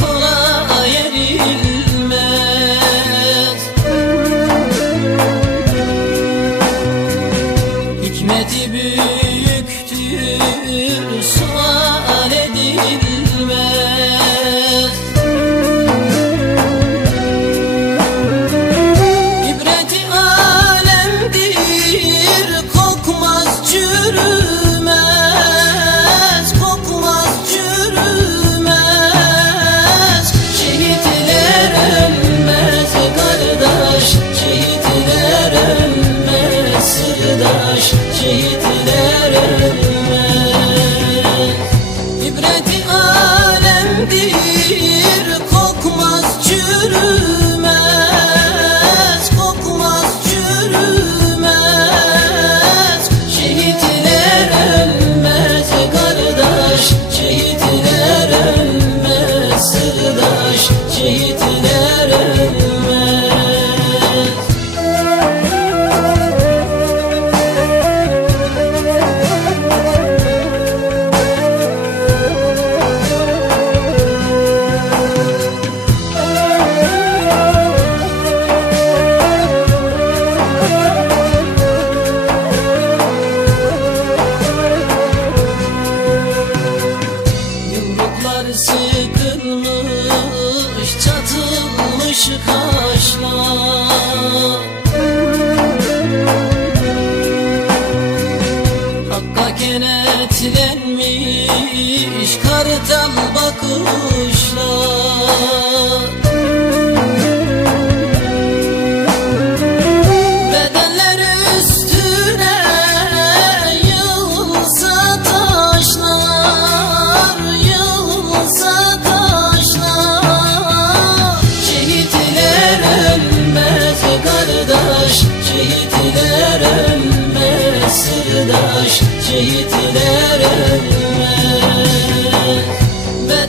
kolay erilmez Hikmeti büyüktür sual edilmez. kenetlenmiş kartal bakışlar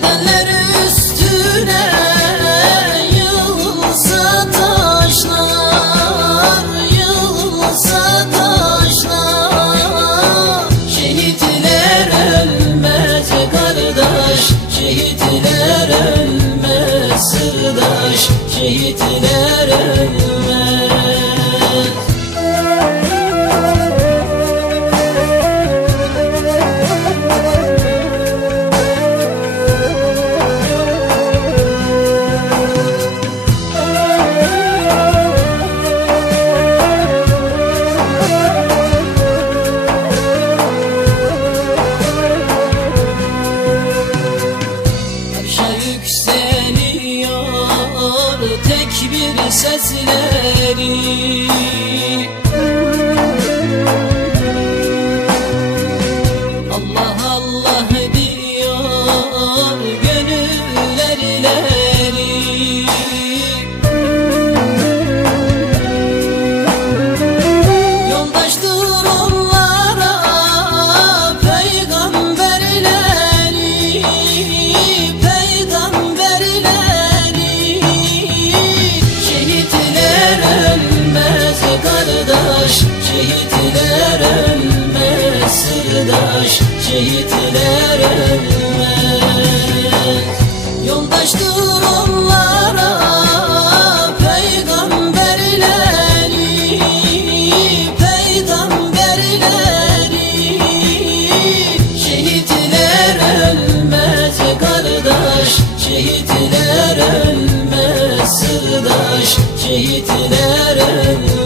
gider üstüne yılsa taşlar Şehitler ölmez kardeş Şehitler ölmez sırdaş. Şehitler tekbir sesleri. Aşk yiğitlere